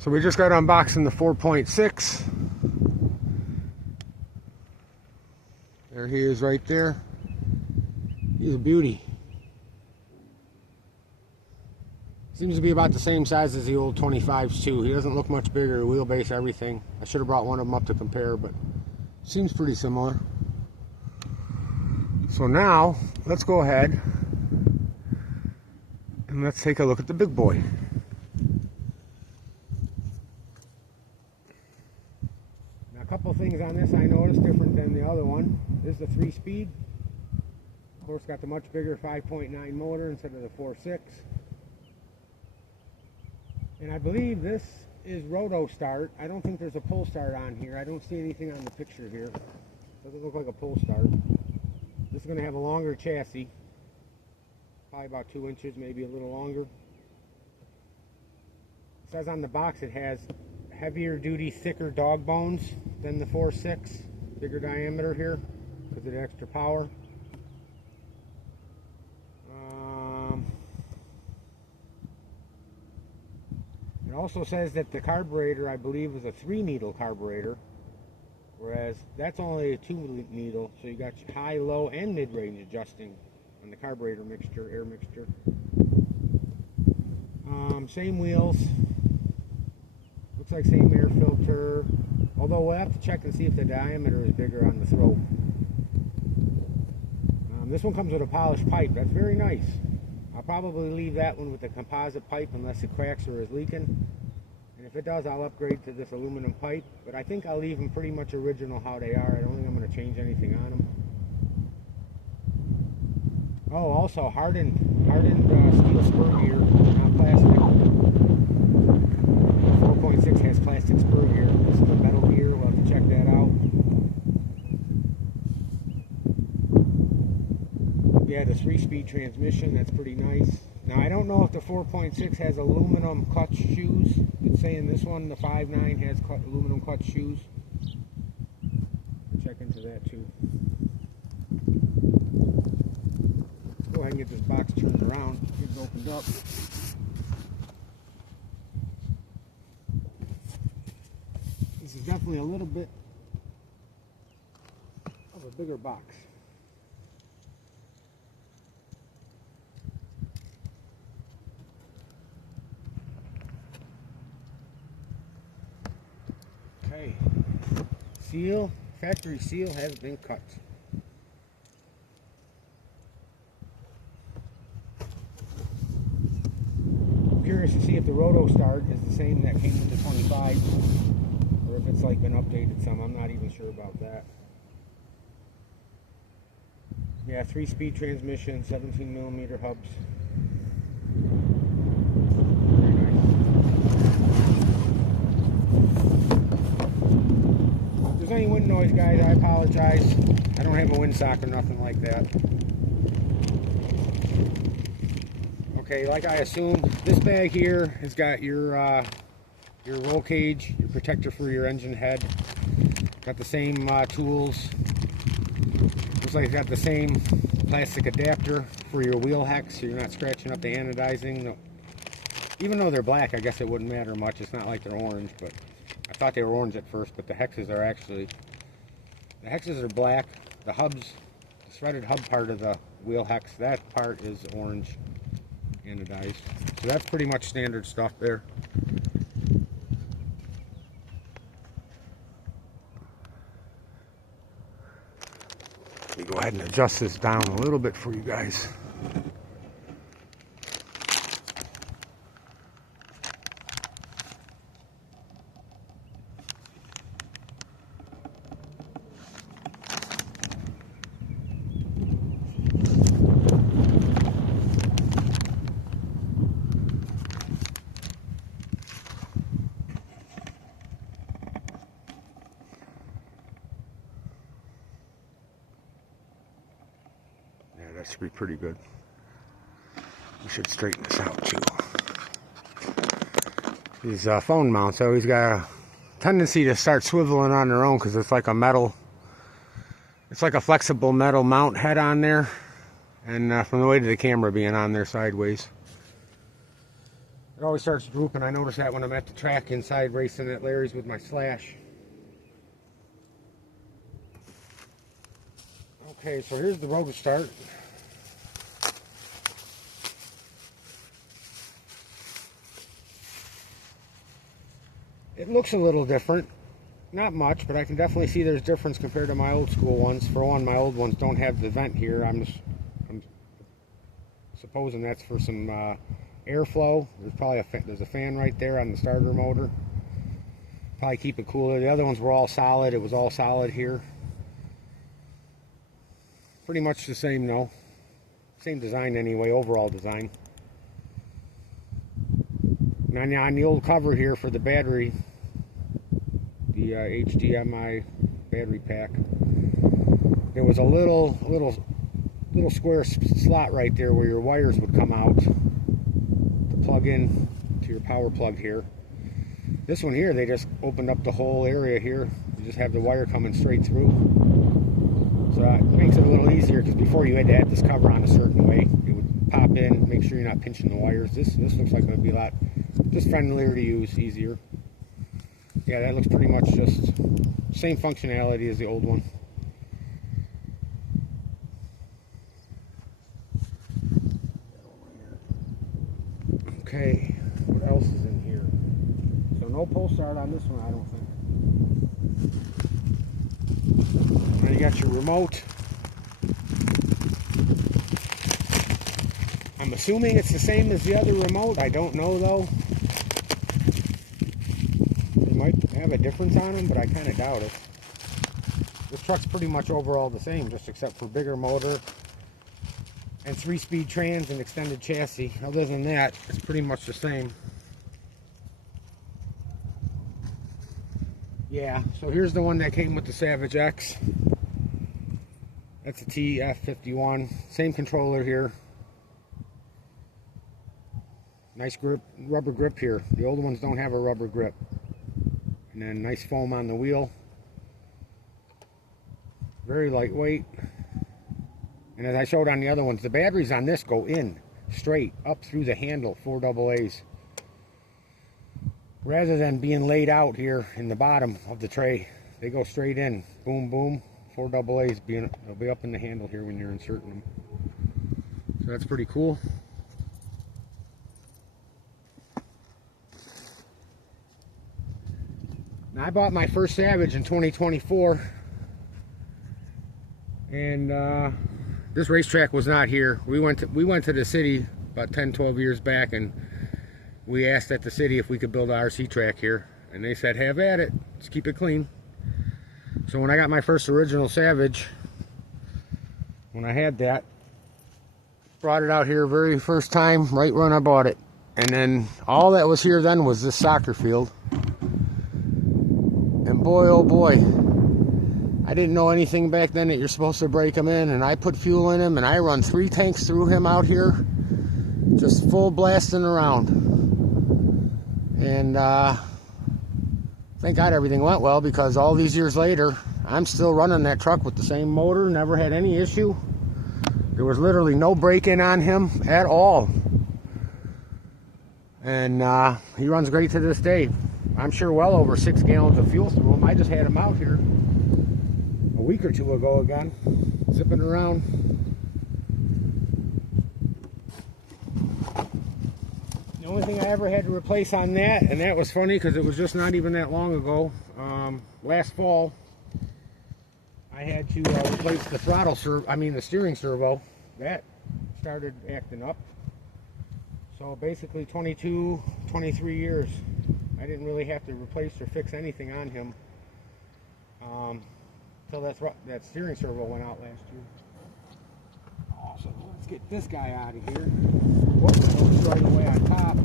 So we just got unboxing the 4.6. There he is right there. He's a beauty. Seems to be about the same size as the old 25s too. He doesn't look much bigger, wheelbase, everything. I should have brought one of them up to compare, but seems pretty similar. So now, let's go ahead and let's take a look at the big boy. Now, a couple things on this I noticed different than the other one. This is a 3-speed. Of course, got the much bigger 5.9 motor instead of the 4.6. And I believe this is roto start. I don't think there's a pull start on here. I don't see anything on the picture here. Doesn't look like a pull start. This is going to have a longer chassis. Probably about 2 inches, maybe a little longer. It says on the box it has heavier duty, thicker dog bones than the 4.6. Bigger diameter here because of the extra power. It also says that the carburetor, I believe, is a 3-needle carburetor, whereas that's only a 2-needle, so you got high, low, and mid-range adjusting on the carburetor mixture, air mixture. Same wheels. Looks like same air filter, although we'll have to check and see if the diameter is bigger on the throat. This one comes with a polished pipe. That's very nice. I'll probably leave that one with the composite pipe unless it cracks or is leaking. And if it does, I'll upgrade to this aluminum pipe. But I think I'll leave them pretty much original how they are. I don't think I'm going to change anything on them. Oh, also hardened steel spur gear, not plastic. 4.6 has plastic spur gear. This is a metal gear. We'll have to check that out. Yeah, the 3-speed transmission, that's pretty nice. Now, I don't know if the 4.6 has aluminum clutch shoes. It's saying this one, the 5.9, has aluminum clutch shoes. Check into that too. Let's go ahead and get this box turned around. Get it opened up. This is definitely a little bit of a bigger box. Okay, seal, factory seal has been cut. I'm curious to see if the roto start is the same that came with the 25, or if it's like been updated some. I'm not even sure about that. Yeah, 3-speed transmission, 17mm hubs. Any wind noise, guys, I apologize. I don't have a windsock or nothing like that. Okay, like I assumed, this bag here has got your roll cage, your protector for your engine head. Got the same tools. Looks like it's got the same plastic adapter for your wheel hex, so you're not scratching up the anodizing. No. Even though they're black, I guess it wouldn't matter much. It's not like they're orange, but I thought they were orange at first, but the hexes are black. The hubs, the threaded hub part of the wheel hex, that part is orange anodized. So that's pretty much standard stuff there. Let me go ahead and adjust this down a little bit for you guys. That should be pretty good. We should straighten this out too. These phone mounts always got a tendency to start swiveling on their own because it's like a metal, it's like a flexible metal mount head on there, and from the weight of the camera being on there sideways. It always starts drooping. I notice that when I'm at the track inside racing at Larry's with my Slash. Okay, so here's the rotor start. It looks a little different. Not much, but I can definitely see there's difference compared to my old school ones. For one, my old ones don't have the vent here. I'm supposing that's for some airflow. There's probably there's a fan right there on the starter motor. Probably keep it cooler. The other ones were all solid. It was all solid here. Pretty much the same though. Same design anyway, overall design. And on the old cover here for the battery, the HDMI battery pack, there was a little square slot right there where your wires would come out to plug in to your power plug here. This one here, they just opened up the whole area here. You just have the wire coming straight through. So it makes it a little easier, because before you had to add this cover on a certain way. It would pop in, make sure you're not pinching the wires. This looks like it would be a lot just friendlier to use, easier. Yeah, that looks pretty much just same functionality as the old one. Okay, what else is in here? So no pull start on this one, I don't think. Then you got your remote. I'm assuming it's the same as the other remote. I don't know though. They might have a difference on them, but I kind of doubt it. This truck's pretty much overall the same, just except for bigger motor and 3-speed trans and extended chassis. Other than that, it's pretty much the same. Yeah, so here's the one that came with the Savage X. That's a TF51. Same controller here. Nice grip, rubber grip here. The old ones don't have a rubber grip. And then nice foam on the wheel. Very lightweight. And as I showed on the other ones, the batteries on this go in straight up through the handle, 4 AA's. Rather than being laid out here in the bottom of the tray, they go straight in. Boom, boom. 4 AA's, they'll be up in the handle here when you're inserting them. So that's pretty cool. Now, I bought my first Savage in 2024. And this racetrack was not here. We went to the city about 10-12 years back, and we asked at the city if we could build an RC track here, and they said have at it, just keep it clean. So when I got my first original Savage, when I had that, brought it out here very first time right when I bought it, and then all that was here then was this soccer field. And boy oh boy, I didn't know anything back then that you're supposed to break them in, and I put fuel in him, and I run 3 tanks through him out here, just full blasting around. And thank God everything went well, because all these years later, I'm still running that truck with the same motor, never had any issue. There was literally no break-in on him at all. And he runs great to this day. I'm sure well over 6 gallons of fuel through him. I just had him out here a week or two ago again, zipping around. The only thing I ever had to replace on that, and that was funny because it was just not even that long ago, last fall, I had to replace the the steering servo. That started acting up. So basically 22, 23 years, I didn't really have to replace or fix anything on him until that steering servo went out last year. Awesome. Let's get this guy out of here. Whoops, I was right away on top.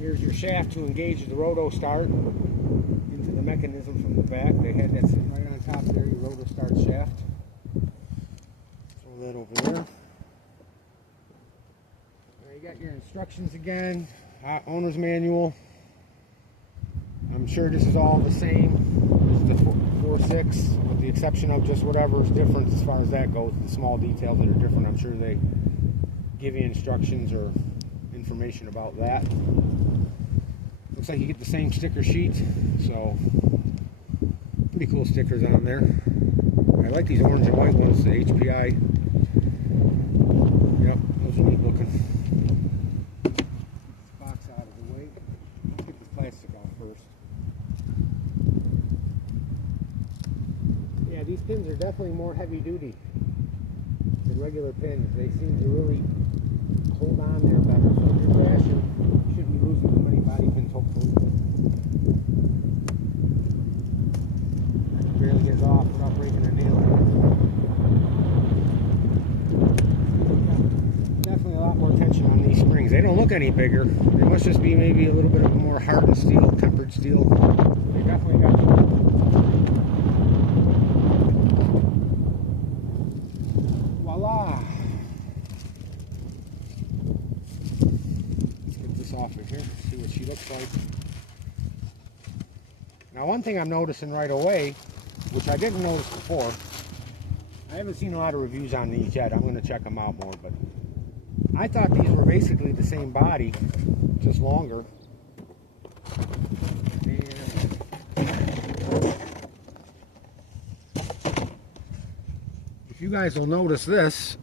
Here's your shaft to engage the roto start into the mechanism from the back. They had that sitting right on top there, your roto start shaft. Throw that over there. You got your instructions again, owner's manual. I'm sure this is all the same as the 4.6, with the exception of just whatever is different as far as that goes. The small details that are different, I'm sure they give you instructions or information about that. Looks like you get the same sticker sheet, so pretty cool stickers on there. I like these orange and white ones, the HPI. Yep, those are neat looking. Get this box out of the way. Let's get this plastic off first. Yeah, these pins are definitely more heavy duty than regular pins. They seem to really hold on there better. So if you're crashing, you shouldn't be losing too many body pins, hopefully. I can barely get it off without breaking a nail. Definitely a lot more tension on these springs. They don't look any bigger. They must just be maybe a little bit of a more hardened steel, tempered steel. They definitely got voila. Let's get this off of here, see what she looks like. Now one thing I'm noticing right away, which I didn't notice before, I haven't seen a lot of reviews on these yet. I'm going to check them out more, but I thought these were basically the same body, just longer. If you guys will notice this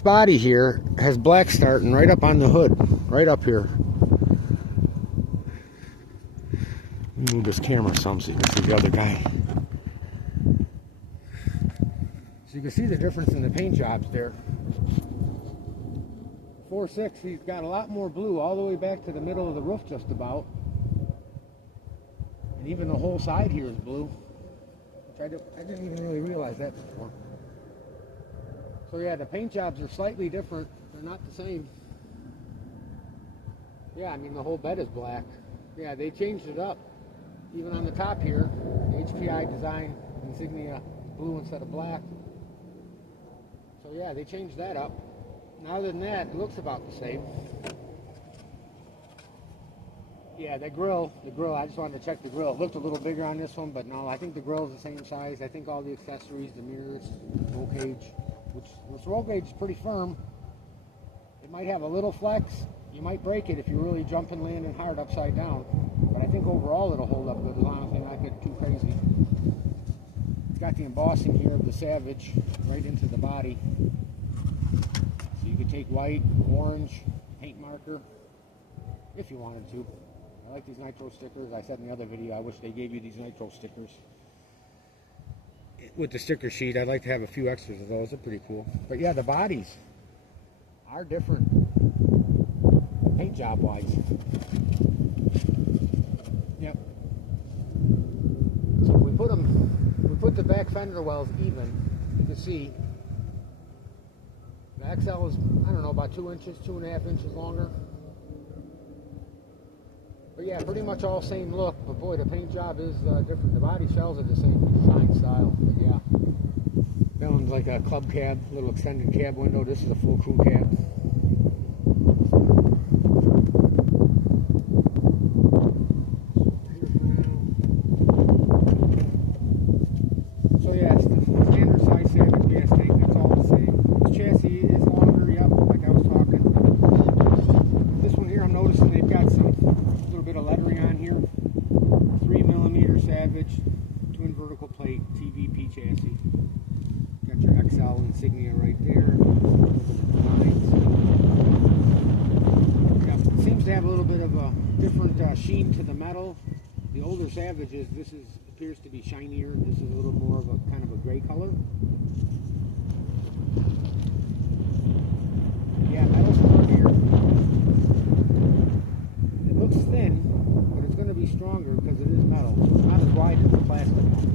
body here has black starting right up on the hood, right up here. Let me move this camera some so you can see the other guy. So you can see the difference in the paint jobs there. 4.6, he's got a lot more blue all the way back to the middle of the roof just about. And even the whole side here is blue. Which I didn't even really realize that before. So yeah, the paint jobs are slightly different. They're not the same. Yeah, I mean the whole bed is black. Yeah, they changed it up. Even on the top here, the HPI design insignia blue instead of black. So yeah, they changed that up. And other than that, it looks about the same. Yeah, the grill, I just wanted to check the grill. It looked a little bigger on this one, but no, I think the grill is the same size. I think all the accessories, the mirrors, roll cage, which roll cage is pretty firm. It might have a little flex. You might break it if you're really jumping, landing hard upside down. But I think overall it'll hold up good as long as they not get too crazy. It's got the embossing here of the Savage right into the body. So you could take white, orange, paint marker, if you wanted to. I like these Nitro stickers. I said in the other video, I wish they gave you these Nitro stickers. With the sticker sheet, I'd like to have a few extras of those. They're pretty cool. But yeah, the bodies are different, paint job wise. Yep. So if we put the back fender wells even, you can see the XL is, I don't know, about 2 inches, 2.5 inches longer. But yeah, pretty much all same look, but boy, the paint job is different. The body shells are the same design style, but yeah. That one's like a club cab, little extended cab window. This is a full crew cab. So yeah, it's the standard size Savage gas tank, that's all the same. This chassis is longer, yep, like I was talking. This one here, I'm noticing they've got some little bit of lettering on here. 3mm Savage, twin vertical plate, TVP chassis. Got your XL insignia right there. Yep. It seems to have a little bit of a different sheen to the metal. The older Savages, appears to be shinier. This is a little more of a kind of a gray color. Yeah, metal's sturdier. It looks thin, but it's going to be stronger because it is metal. So it's not as wide as the plastic one.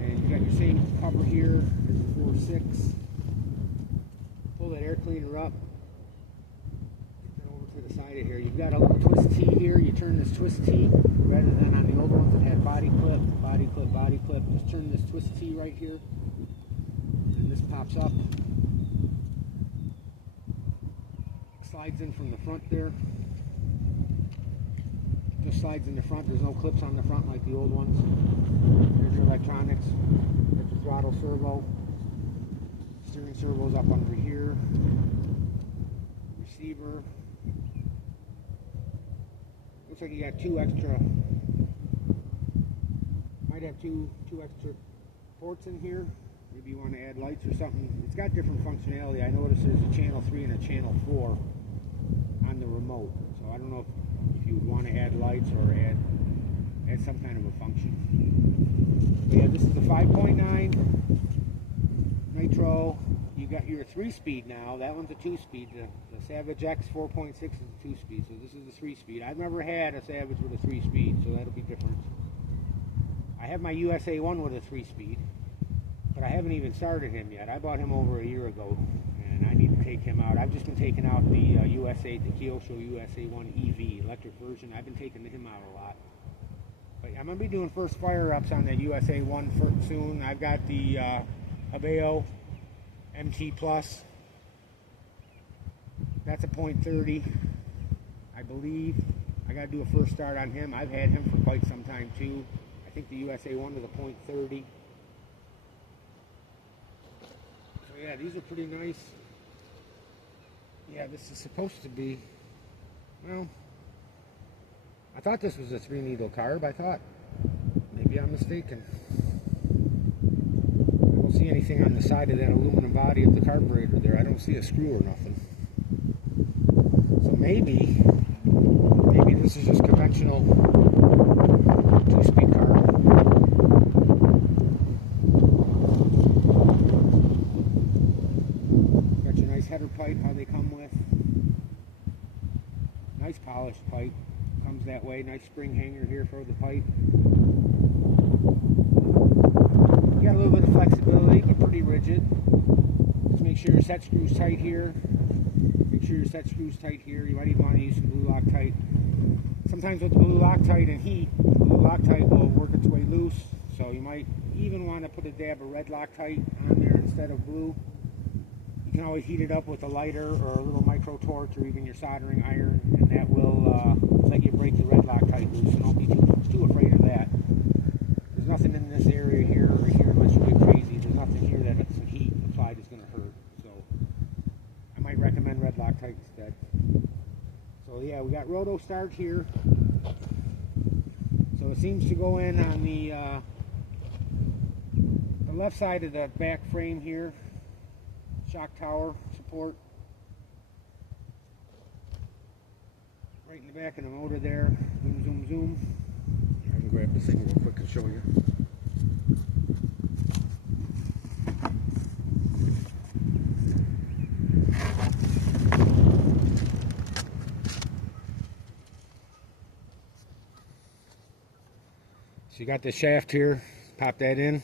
And you got your same cover here. There's a 4.6. Pull that air cleaner up. Get that over to the side of here. You've got a little twist T here. You turn this twist T rather than on the old ones that had body clip, body clip, body clip. Just turn this twist T right here. And this pops up. slides in from the front there. Just slides in the front. There's no clips on the front like the old ones. There's your electronics. There's your throttle servo. Steering servo's up under here. Receiver. Looks like you got two extra. Might have two extra ports in here. Maybe you want to add lights or something. It's got different functionality. I noticed there's a channel 3 and a channel 4 on the remote. So I don't know if you would want to add lights or add some kind of a function. But yeah, this is the 5.9 Nitro. You got your 3-speed now. That one's a 2-speed. The Savage X 4.6 is a 2-speed. So this is a 3-speed. I've never had a Savage with a 3-speed, so that'll be different. I have my USA 1 with a 3-speed, but I haven't even started him yet. I bought him over a year ago, and I need to take him out. I've just been taking out the the Kyosho USA 1 EV, electric version. I've been taking him out a lot. But I'm going to be doing first fire-ups on the USA 1 soon. I've got the Habeo MT Plus. That's a .30, I believe. I got to do a first start on him. I've had him for quite some time, too. I think the USA 1 is a .30. So yeah, these are pretty nice. Yeah, this is supposed to be, well, I thought this was a 3-needle carb. I thought. Maybe I'm mistaken. I don't see anything on the side of that aluminum body of the carburetor there. I don't see a screw or nothing. So maybe this is just conventional 2-speed carb. Got your nice header pipe, how they come with. Nice polished pipe. Comes that way. Nice spring hanger here for the pipe. You got a little bit of flexibility. Get pretty rigid. Just make sure your set screw's tight here. Make sure your set screw's tight here. You might even want to use some blue Loctite. Sometimes with the blue Loctite and heat, blue Loctite will work its way loose. So you might even want to put a dab of red Loctite on there instead of blue. You can always heat it up with a lighter or a little micro torch or even your soldering iron, and that will let you break the red Loctite loose. So don't be too afraid of that. There's nothing in this area here or here unless you get crazy. There's nothing here that some heat applied is going to hurt. So I might recommend red Loctite instead. So yeah, we got roto start here. So it seems to go in on the left side of the back frame here. Shock tower support. Right in the back of the motor there. Zoom, zoom, zoom. I can grab this thing real quick and show you. So you got this shaft here. Pop that in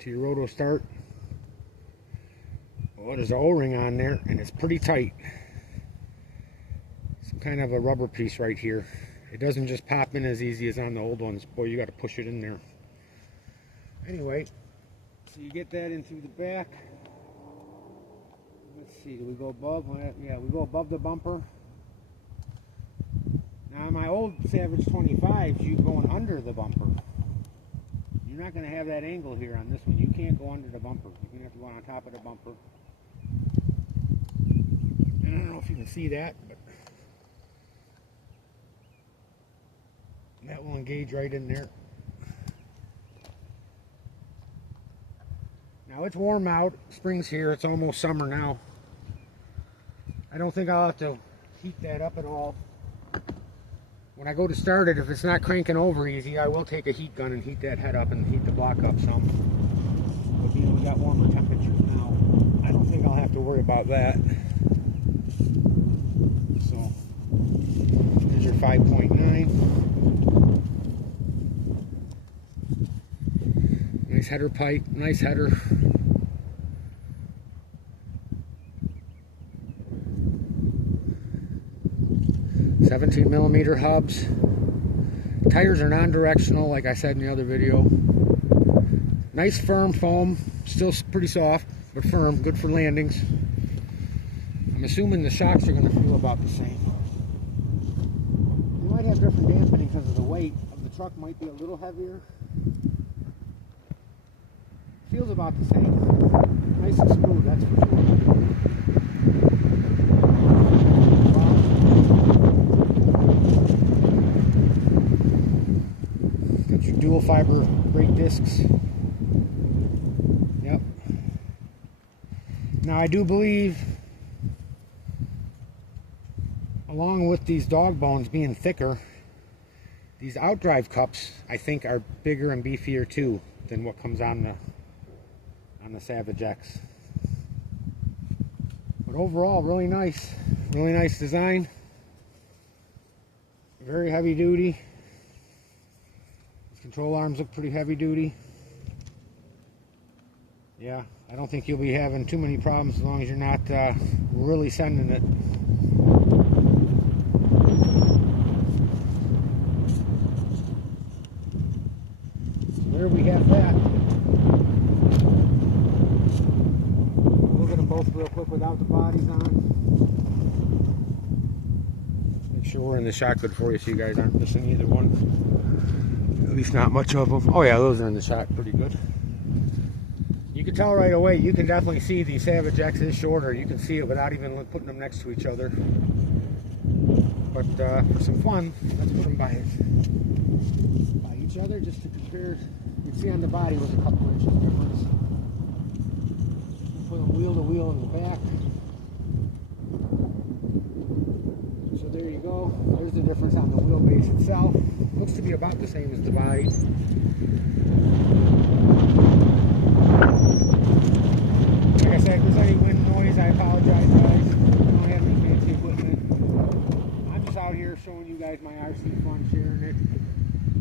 to your roto start. Well, there's an O-ring on there, and it's pretty tight. Some kind of a rubber piece right here. It doesn't just pop in as easy as on the old ones. Boy, you got to push it in there. Anyway, so you get that in through the back. Let's see, do we go above? Yeah, we go above the bumper. Now, on my old Savage 25s, you're going under the bumper. You're not going to have that angle here on this one. You can't go under the bumper. You're going to have to go on top of the bumper. And I don't know if you can see that, but that will engage right in there. Now it's warm out. Spring's here. It's almost summer now. I don't think I'll have to heat that up at all. When I go to start it, if it's not cranking over easy, I will take a heat gun and heat that head up and heat the block up some. But you know, we got warmer temperatures now. I don't think I'll have to worry about that. So, there's your 5.9. Nice header pipe, nice header. $17mm hubs. Tires are non-directional, like I said in the other video. Nice firm foam, still pretty soft, but firm, good for landings. I'm I'm assuming the shocks are going to feel about the same. You might have different dampening because of the weight of the truck, might be a little heavier. Feels about the same. Nice and smooth, that's for sure. Got your dual fiber brake discs. Yep. Now I do believe, along with these dog bones being thicker, these outdrive cups I think are bigger and beefier too than what comes on the Savage X. But overall, really nice design. Very heavy duty. These control arms look pretty heavy duty. Yeah, I don't think you'll be having too many problems as long as you're not really sending it. So there we have that. Look at them both real quick without the bodies on. Make sure we're in the shot good for you so you guys aren't missing either one. At least not much of them. Oh yeah, those are in the shot pretty good. You can tell right away, you can definitely see the Savage X is shorter. You can see it without even putting them next to each other. But for some fun, let's put them by each other just to compare. You can see on the body with a couple inches difference. Put them wheel to wheel in the back. So there you go. There's the difference on the wheelbase itself. Looks to be about the same as the body. Like I said, if there's any wind noise, I apologize, guys. I don't have any fancy equipment. I'm just out here showing you guys my RC fun, sharing it.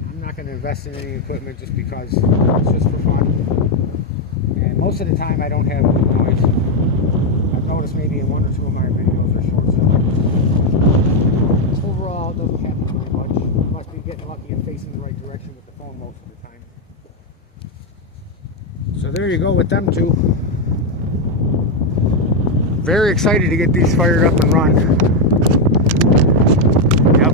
I'm not going to invest in any equipment just because it's just for fun. And most of the time, I don't have wind noise. I've noticed maybe in one or two of my videos or shorts. Overall, it doesn't happen very much. You must be getting lucky and facing the right direction with the phone most of the time. So there you go with them two. Very excited to get these fired up and run. Yep.